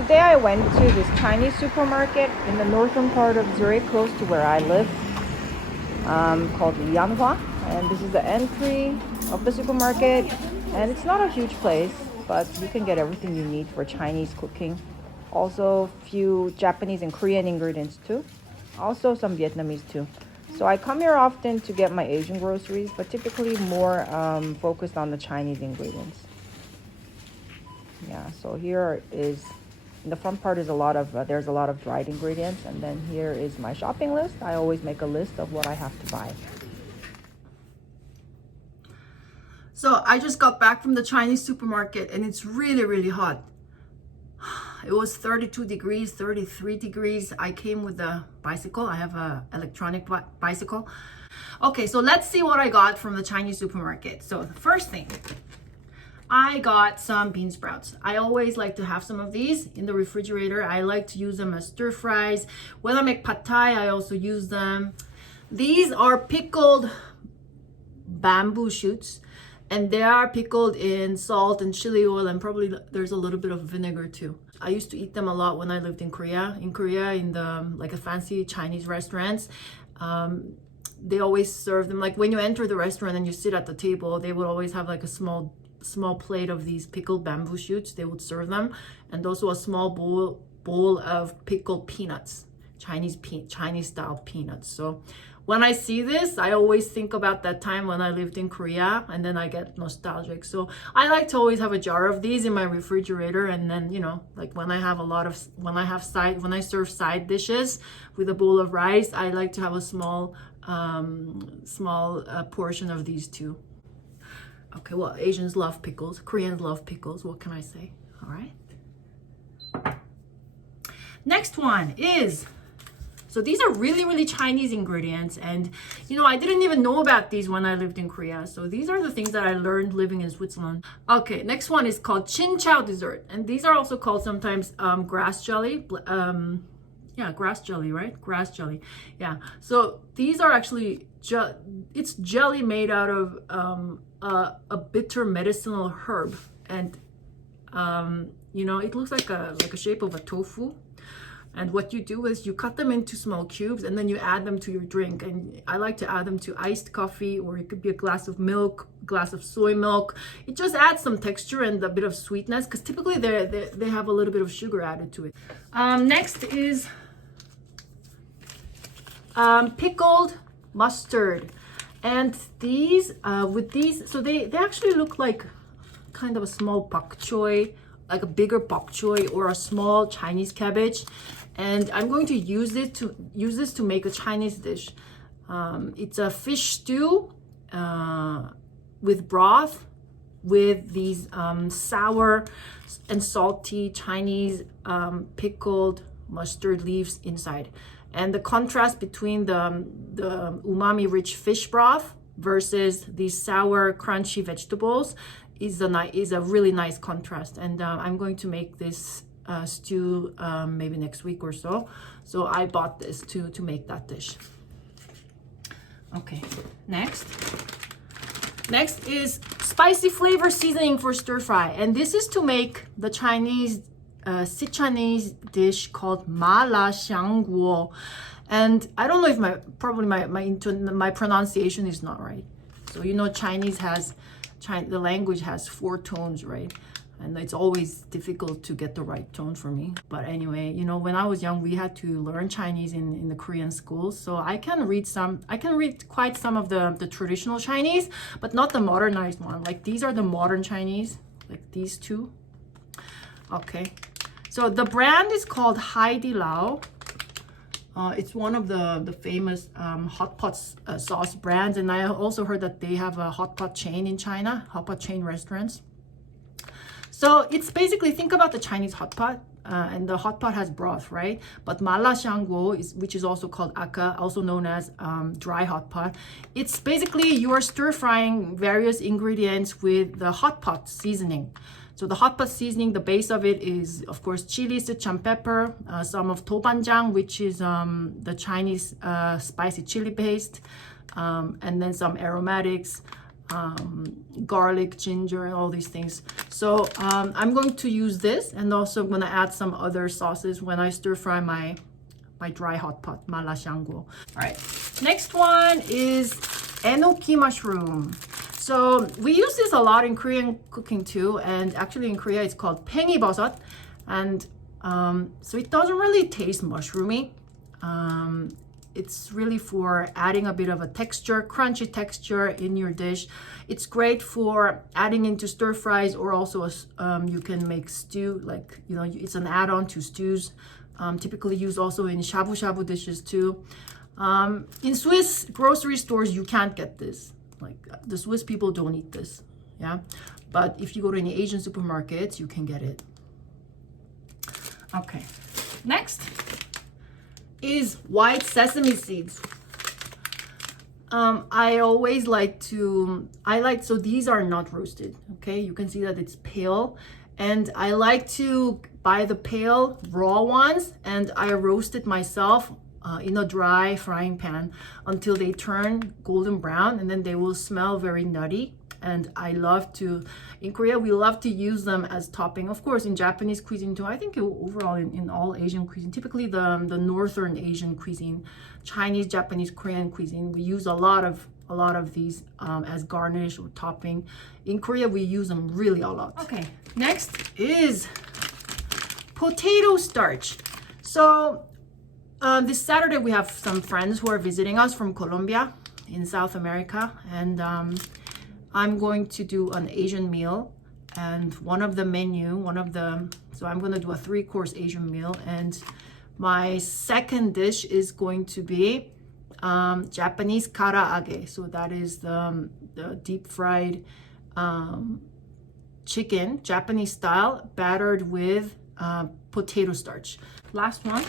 Today I went to this Chinese supermarket in the northern part of Zurich, close to where I live, called Yanhua. And this is the entry of the supermarket. And it's not a huge place, but you can get everything you need for Chinese cooking. Also, few Japanese and Korean ingredients too. Also, some Vietnamese too. So I come here often to get my Asian groceries, but typically more focused on the Chinese ingredients. Yeah, so here is in the front part is a lot of there's a lot of dried ingredients, and then here is my shopping list. I always make a list of what I have to buy. So I just got back from the Chinese supermarket and it's really, really hot. It was 32 degrees, 33 degrees. I came with a bicycle. I have a electronic bicycle. Okay, so let's see what I got from the Chinese supermarket. So the first thing, I got some bean sprouts. I always like to have some of these in the refrigerator. I like to use them as stir fries. When I make pad thai, I also use them. These are pickled bamboo shoots, and they are pickled in salt and chili oil, and probably there's a little bit of vinegar too. I used to eat them a lot when I lived in Korea. In Korea, in the like a fancy Chinese restaurants, they always serve them. Like when you enter the restaurant and you sit at the table, they would always have like a small plate of these pickled bamboo shoots. They would serve them, and also a small bowl of pickled peanuts, Chinese style peanuts. So when I see this, I always think about that time when I lived in Korea, and then I get nostalgic. So I like to always have a jar of these in my refrigerator, and then, you know, like when I serve side dishes with a bowl of rice, I like to have a small portion of these too. Okay, well, Asians love pickles, Koreans love pickles. What can I say? All right. Next one is, so these are really, really Chinese ingredients. And, you know, I didn't even know about these when I lived in Korea. So these are the things that I learned living in Switzerland. Okay, next one is called Chin Chow dessert. And these are also called sometimes grass jelly. Yeah, grass jelly, right? Grass jelly. Yeah. So these are actually, it's jelly made out of a bitter medicinal herb. And, you know, it looks like a shape of a tofu. And what you do is you cut them into small cubes, and then you add them to your drink. And I like to add them to iced coffee, or it could be a glass of milk, glass of soy milk. It just adds some texture and a bit of sweetness, because typically they have a little bit of sugar added to it. Next is pickled mustard. And these, so they actually look like kind of a small bok choy, like a bigger bok choy or a small Chinese cabbage. And I'm going to use this to make a Chinese dish. It's a fish stew with broth with these sour and salty Chinese pickled mustard leaves inside. And the contrast between the umami-rich fish broth versus these sour, crunchy vegetables is a really nice contrast. And I'm going to make this stew maybe next week or so. So I bought this to make that dish. Okay, next is spicy flavor seasoning for stir fry. And this is to make the Sichuanese dish called Ma La Xiang Guo. And I don't know if my pronunciation is not right. So, you know, the language has 4 tones, right? And it's always difficult to get the right tone for me. But anyway, you know, when I was young, we had to learn Chinese in the Korean schools. So I can read quite some of the traditional Chinese, but not the modernized one. Like these are the modern Chinese, like these two. Okay. So the brand is called Haidilao. It's one of the famous hot pot sauce brands. And I also heard that they have a hot pot chain in China, hot pot chain restaurants. So it's basically, think about the Chinese hot pot, and the hot pot has broth, right? But Ma La Xiang Guo, which is also called aka, also known as dry hot pot. It's basically you are stir frying various ingredients with the hot pot seasoning. So the hot pot seasoning, the base of it is, of course, chili, Sichuan pepper, some of doubanjiang, which is the Chinese spicy chili paste, and then some aromatics, garlic, ginger, and all these things. So I'm going to use this, and also I'm going to add some other sauces when I stir fry my dry hot pot, malaxiangguo. All right, next one is enoki mushroom. So we use this a lot in Korean cooking too, and actually in Korea it's called 팽이버섯, and so it doesn't really taste mushroomy. It's really for adding a bit of a texture, crunchy texture in your dish. It's great for adding into stir fries, or also you can make stew, like, you know, it's an add-on to stews. Typically used also in shabu shabu dishes too. In Swiss grocery stores, you can't get this. Like, the Swiss people don't eat this, yeah? But if you go to any Asian supermarkets, you can get it. Okay, next is white sesame seeds. I always like to, so these are not roasted, okay? You can see that it's pale, and I like to buy the pale raw ones, and I roast it myself in a dry frying pan until they turn golden brown, and then they will smell very nutty. And I love to, in Korea, we love to use them as topping. Of course, in Japanese cuisine too. I think overall in all Asian cuisine, typically the Northern Asian cuisine, Chinese, Japanese, Korean cuisine, we use a lot of these as garnish or topping. In Korea, we use them really a lot. Okay, next is potato starch. So this Saturday, we have some friends who are visiting us from Colombia in South America, and I'm going to do an Asian meal, and so I'm going to do a 3-course Asian meal, and my second dish is going to be Japanese karaage. So that is the deep fried chicken, Japanese style, battered with potato starch. Last one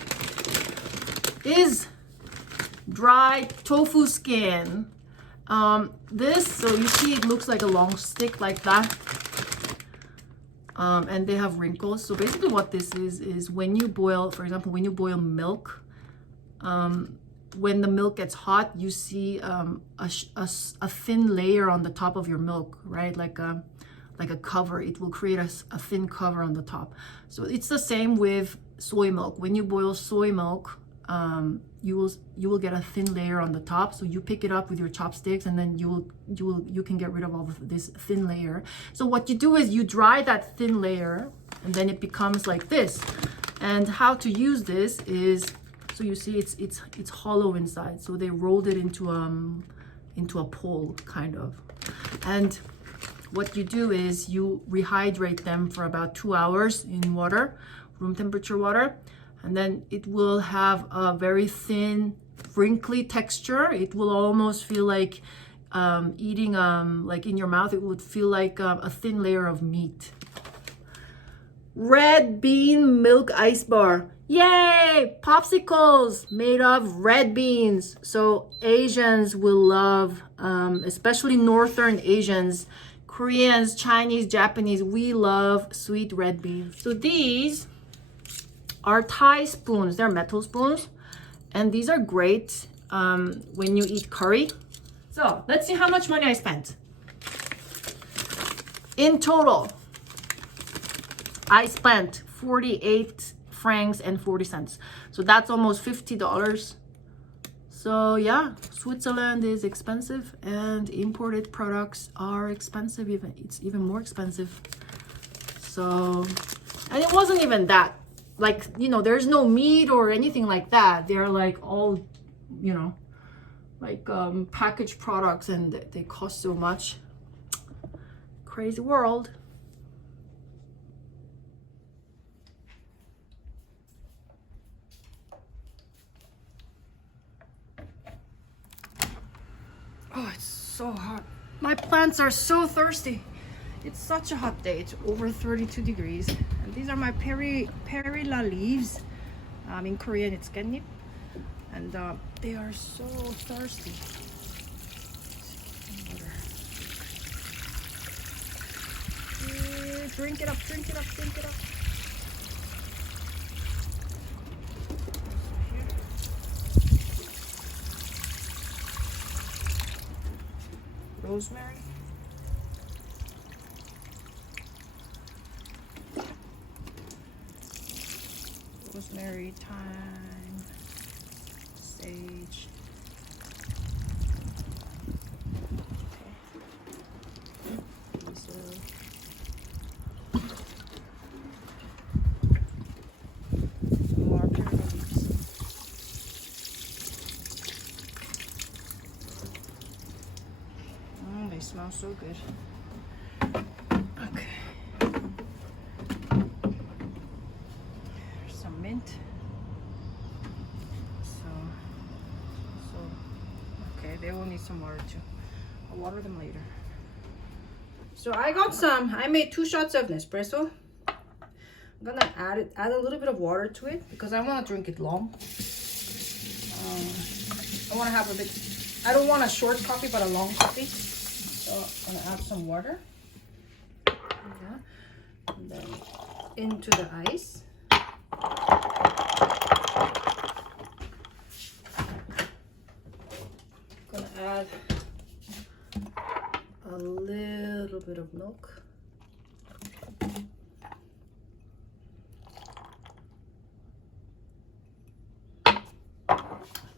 is dried tofu skin. So you see it looks like a long stick like that, and they have wrinkles. So basically what this is when you boil, for example, when you boil milk, when the milk gets hot, you see a thin layer on the top of your milk, right? Like a cover. It will create a thin cover on the top. So it's the same with soy milk. When you boil soy milk, you will get a thin layer on the top. So you pick it up with your chopsticks, and then you can get rid of all of this thin layer. So what you do is you dry that thin layer, and then it becomes like this. And how to use this is, so you see it's hollow inside. So they rolled it into a pole kind of. And what you do is you rehydrate them for about 2 hours in water, room temperature water. And then it will have a very thin, wrinkly texture. It will almost feel like eating, like in your mouth, it would feel like a thin layer of meat. Red bean milk ice bar. Yay! Popsicles made of red beans. So Asians will love, especially Northern Asians, Koreans, Chinese, Japanese, we love sweet red beans. So these are Thai spoons. They're metal spoons, and these are great when you eat curry. So let's see how much money I spent. In total, I spent 48 francs and 40 cents. So that's almost $50. So yeah, Switzerland is expensive, and imported products are expensive. It's even more expensive. So, and it wasn't even that. Like, you know, there's no meat or anything like that. They're like all, you know, like packaged products, and they cost so much. Crazy world. Oh, it's so hot. My plants are so thirsty. It's such a hot day. It's over 32 degrees. And these are my perilla leaves. In Korean, it's 깻잎. And they are so thirsty. Drink it up, drink it up, drink it up. Rosemary. rosemary, thyme, sage. Basil. More curry leaves. They smell so good. Okay. There's some mint. Okay, they will need some water too. I'll water them later. So I made 2 shots of Nespresso. I'm gonna add a little bit of water to it because I want to drink it long. I want to have a bit, I don't want a short coffee but a long coffee. So I'm gonna add some water. Yeah. And then into the ice. Gonna add a little bit of milk.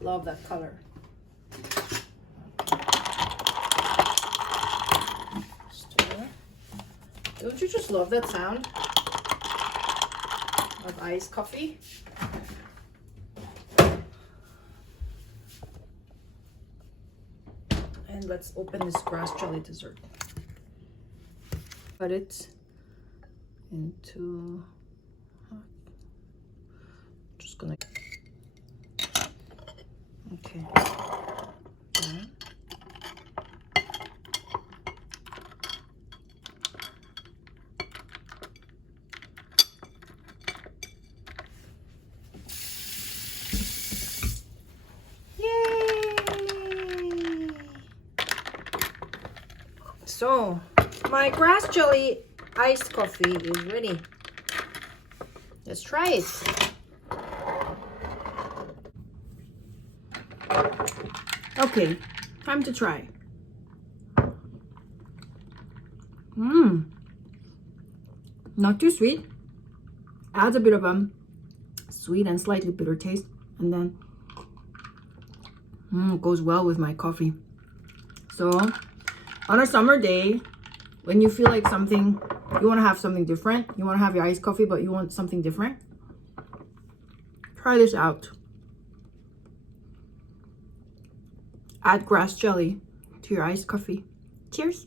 Love that color. Stir. Don't you just love that sound of iced coffee? And let's open this grass jelly dessert. Cut it into, just gonna, okay. Done. So, my grass jelly iced coffee is ready. Let's try it. Okay, time to try. Not too sweet. Adds a bit of a sweet and slightly bitter taste, and then goes well with my coffee. So on a summer day, when you feel like something, you want to have something different, you want to have your iced coffee, but you want something different, try this out. Add grass jelly to your iced coffee. Cheers.